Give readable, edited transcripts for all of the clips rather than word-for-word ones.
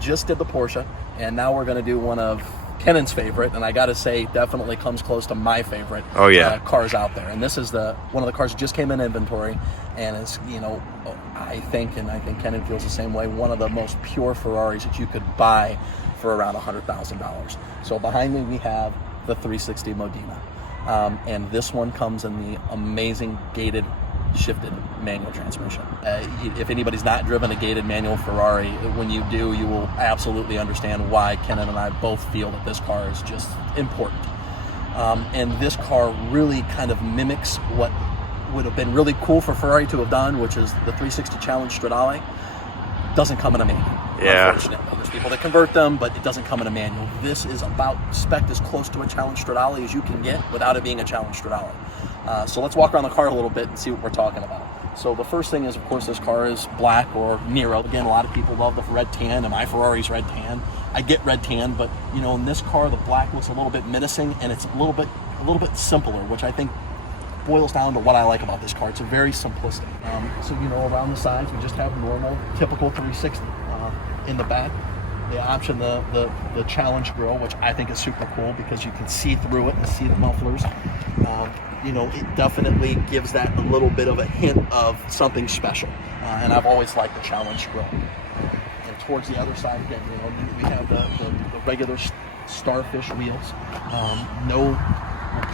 just did the Porsche, and now we're going to do one of Kennan's favorite, and I got to say, definitely comes close to my favorite cars out there. And this is one of the cars that just came in inventory, and it's, I think Kenan feels the same way, one of the most pure Ferraris that you could buy for around $100,000. So behind me we have the 360 Modena, and this one comes in the amazing gated shifted manual transmission. If anybody's not driven a gated manual Ferrari, when you do, you will absolutely understand why Kenan and I both feel that this car is just important. And this car really kind of mimics what would have been really cool for Ferrari to have done, which is the 360 Challenge Stradale. Doesn't come in a manual. Yeah. Unfortunately, there's people that convert them, but it doesn't come in a manual. This is about spec as close to a Challenge Stradale as you can get without it being a Challenge Stradale. So let's walk around the car a little bit and see what we're talking about. So the first thing is, of course, this car is black or Nero. Again, a lot of people love the red tan, and my Ferrari's red tan. I get red tan, but in this car, the black looks a little bit menacing, and it's a little bit simpler, which I think boils down to what I like about this car. It's very simplistic. So around the sides, we just have normal, typical 360. In the back, they option the Challenge grille, which I think is super cool because you can see through it and see the mufflers. It definitely gives that a little bit of a hint of something special. And I've always liked the Challenge grille. And towards the other side, again, we have the regular starfish wheels. We'll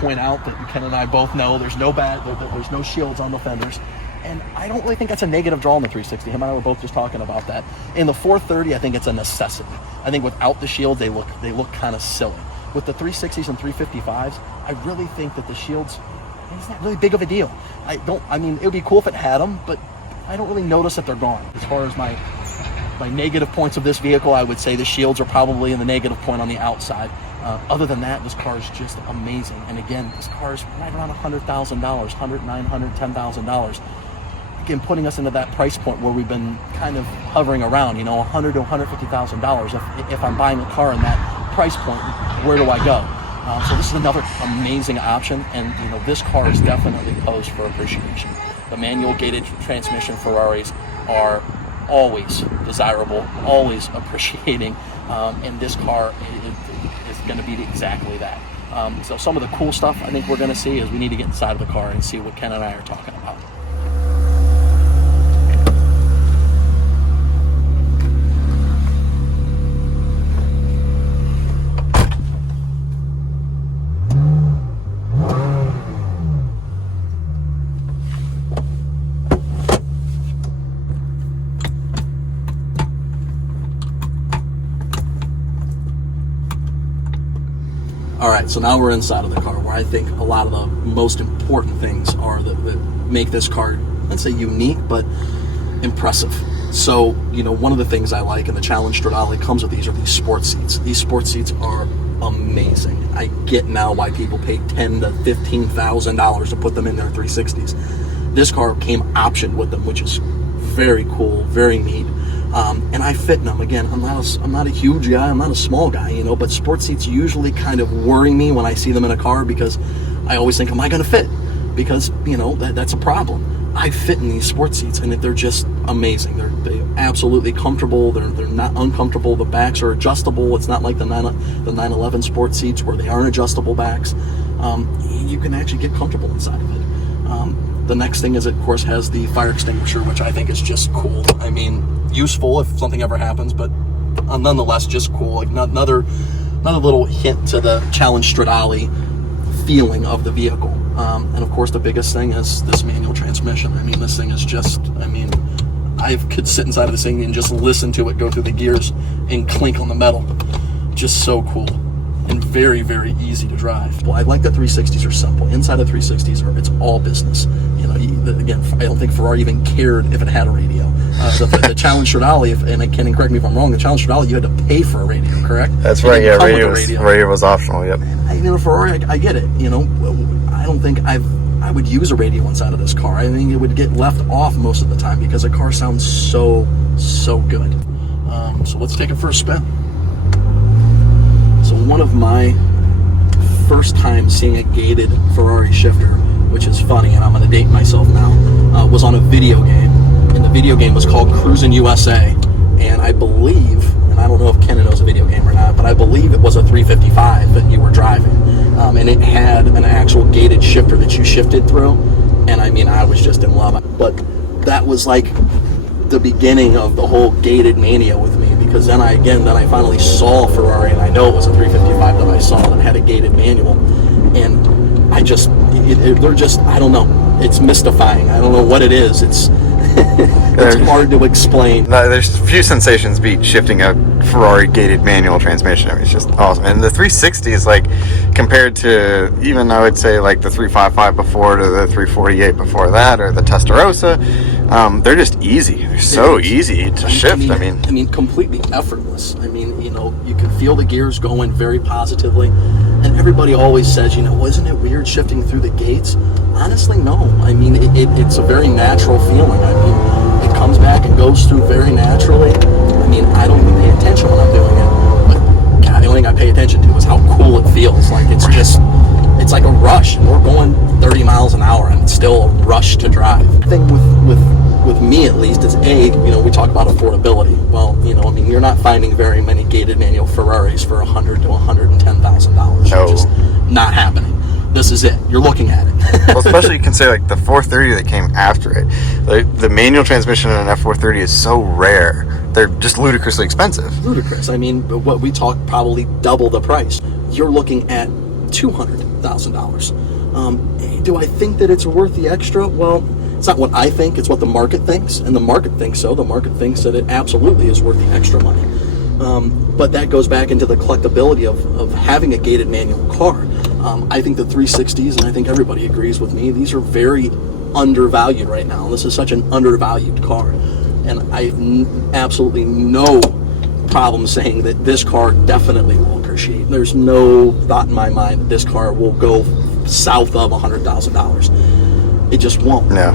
point out that Ken and I both know there's no shields on the fenders. And I don't really think that's a negative draw in the 360. Him and I were both just talking about that. In the 430, I think it's a necessity. I think without the shield, they look kind of silly. With the 360s and 355s, I really think that the shields, it's not really big of a deal. It would be cool if it had them, but I don't really notice that they're gone. As far as my negative points of this vehicle, I would say the shields are probably in the negative point on the outside. Other than that, this car is just amazing. And again, this car is right around $100,000, $109,000, $110,000. Again, putting us into that price point where we've been kind of hovering around, $100,000 to $150,000. If I'm buying a car in that price point, where do I go? So this is another amazing option, and this car is definitely posed for appreciation. The manual gated transmission Ferraris are always desirable, always appreciating, and this car is going to be exactly that. So some of the cool stuff I think we're going to see is we need to get inside of the car and see what Ken and I are talking about. All right, so now we're inside of the car, where I think a lot of the most important things are that make this car, let's say, unique, but impressive. So, one of the things I like, and the Challenge Stradale comes with these, are these sports seats. These sports seats are amazing. I get now why people pay $10,000 to $15,000 to put them in their 360s. This car came optioned with them, which is very cool, very neat. And I fit in them. Again, I'm not a huge guy, I'm not a small guy, but sports seats usually kind of worry me when I see them in a car, because I always think, am I going to fit? Because, that's a problem. I fit in these sports seats, and they're just amazing. They're absolutely comfortable. They're not uncomfortable. The backs are adjustable. It's not like the 911 sports seats where they aren't adjustable backs. You can actually get comfortable inside of it. The next thing is, it, of course, has the fire extinguisher, which I think is just cool. Useful if something ever happens, but nonetheless just cool. Like another little hint to the Challenge Stradale feeling of the vehicle. And of course, the biggest thing is this manual transmission. This thing is just, I could sit inside of this thing and just listen to it go through the gears and clink on the metal. Just so cool. And very, very easy to drive. Well, I like the 360s are simple. Inside the 360s, it's all business. Again, I don't think Ferrari even cared if it had a radio. The Challenge Stradale, and Ken, correct me if I'm wrong, the Challenge Stradale, you had to pay for a radio, correct? That's right, yeah, radio was optional, yep. Ferrari, I get it. I don't think I would use a radio inside of this car. I think it would get left off most of the time because the car sounds so good. So let's take it for a spin. So one of my first times seeing a gated Ferrari shifter, which is funny, and I'm going to date myself now, was on a video game. And the video game was called Cruisin' USA. And I believe, and and I don't know if Ken knows a video game or not, but I believe it was a 355 that you were driving, and it had an actual gated shifter that you shifted through, and I mean, I was just in love. But that was like the beginning of the whole gated mania with me, because then I finally saw Ferrari, and I know it was a 355 that I saw that had a gated manual, and I just, they're just, I don't know, it's mystifying. I don't know what it is. It's hard to explain. No, there's few sensations beat shifting a Ferrari gated manual transmission. I mean, it's just awesome. And the 360 is like, compared to even, I would say, like the 355 before to the 348 before that, or the Testarossa, they're just easy. They're so easy to shift. I mean, completely effortless. I mean, you know, you can feel the gears going very positively. And everybody always says, you know, isn't it weird shifting through the gates? Honestly, no. I mean, it's a very natural feeling. I mean, it comes back and goes through very naturally. I mean, I don't even pay attention when I'm doing it. But God, the only thing I pay attention to is how cool it feels. Like, it's just, it's like a rush. And we're going 30 miles an hour, and it's still a rush to drive. The thing with me, at least, is you know, we talk about affordability. Well, you know, I mean, you're not finding very many gated manual Ferraris for $100,000 to $110,000. No. Just not happening. This is it. You're looking at it. Well, especially you can say like the 430 that came after it. The manual transmission in an F430 is so rare. They're just ludicrously expensive. Ludicrous. I mean, what we talk, probably double the price. You're looking at $200,000. Do I think that it's worth the extra? Well, it's not what I think. It's what the market thinks, and the market thinks so. The market thinks that it absolutely is worth the extra money. But that goes back into the collectability of having a gated manual car. I think the 360s, and I think everybody agrees with me, these are very undervalued right now. This is such an undervalued car. And I have absolutely no problem saying that this car definitely will appreciate. There's no thought in my mind that this car will go south of $100,000. It just won't. No.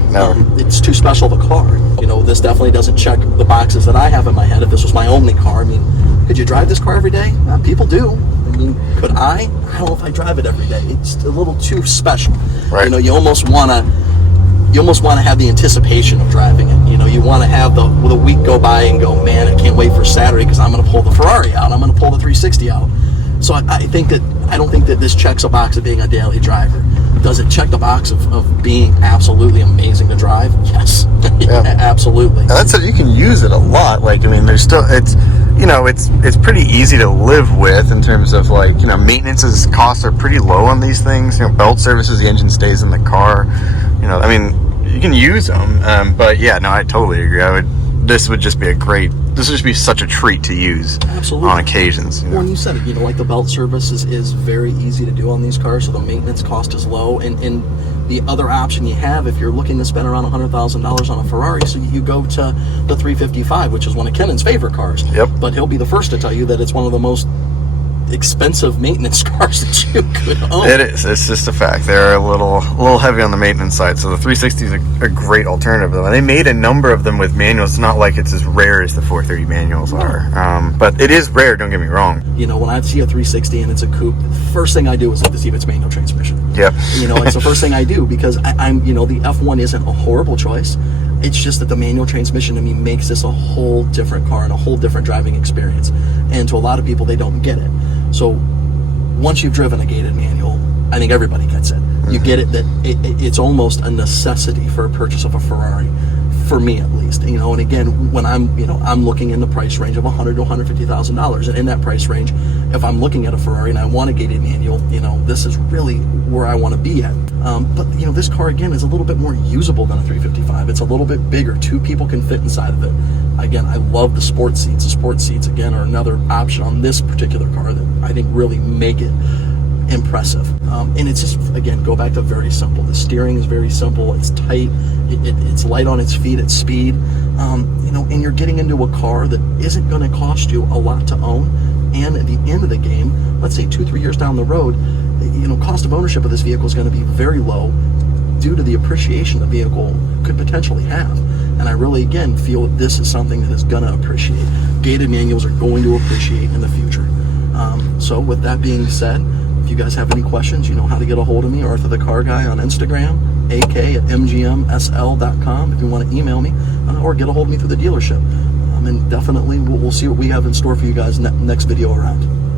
It's too special of a car. You know, this definitely doesn't check the boxes that I have in my head. If this was my only car, I mean, could you drive this car every day? People do. I mean, could I? I don't know if I drive it every day. It's a little too special. Right. You know, you almost want to have the anticipation of driving it. You know, you want to have the week go by and go, man, I can't wait for Saturday because I'm going to pull the Ferrari out. I'm going to pull the 360 out. So I don't think that this checks a box of being a daily driver. Does it check the box of being absolutely amazing to drive? Yes. Yeah. Absolutely. And that's it. You can use it a lot. Like, I mean, there's still, it's pretty easy to live with in terms of, like, you know, maintenance costs are pretty low on these things. You know, belt services, the engine stays in the car. You know, I mean, you can use them. But yeah, no, I totally agree. This would just be such a treat to use. Absolutely. On occasions. You know? Well, you said it, you know, like the belt service is very easy to do on these cars, so the maintenance cost is low. And the other option you have, if you're looking to spend around $100,000 on a Ferrari, so you go to the 355, which is one of Kennan's favorite cars. Yep. But he'll be the first to tell you that it's one of the most expensive maintenance cars that you could own. It is. It's just a fact. They're a little heavy on the maintenance side. So the 360 is a great alternative. And they made a number of them with manuals. It's not like it's as rare as the 430 manuals are. But it is rare, don't get me wrong. You know, when I see a 360 and it's a coupe, the first thing I do is look to see if it's manual transmission. Yep. You know, it's the first thing I do because I'm, you know, the F1 isn't a horrible choice. It's just that the manual transmission to me makes this a whole different car and a whole different driving experience. And to a lot of people, they don't get it. So once you've driven a gated manual, I think everybody gets it. You get it that it's almost a necessity for a purchase of a Ferrari, for me at least. You know, and again, when I'm looking in the price range of $100,000 to $150,000, and in that price range, if I'm looking at a Ferrari and I want a gated manual, you know, this is really where I want to be at. But you know, this car again is a little bit more usable than a 355. It's a little bit bigger. 2 people can fit inside of it. Again, I love the sports seats. The sports seats again are another option on this particular car that I think really make it impressive. And it's just, again, go back to very simple. The steering is very simple. It's tight. It's light on its feet at speed. You know, and you're getting into a car that isn't going to cost you a lot to own. And at the end of the game, let's say 2-3 years down the road, you know, cost of ownership of this vehicle is going to be very low due to the appreciation the vehicle could potentially have. And I really, again, feel that this is something that is going to appreciate. Gated manuals are going to appreciate in the future. So with that being said, if you guys have any questions, you know how to get a hold of me, Arthur the Car Guy on Instagram, ak@mgmsl.com if you want to email me, or get a hold of me through the dealership. And definitely we'll see what we have in store for you guys next video around.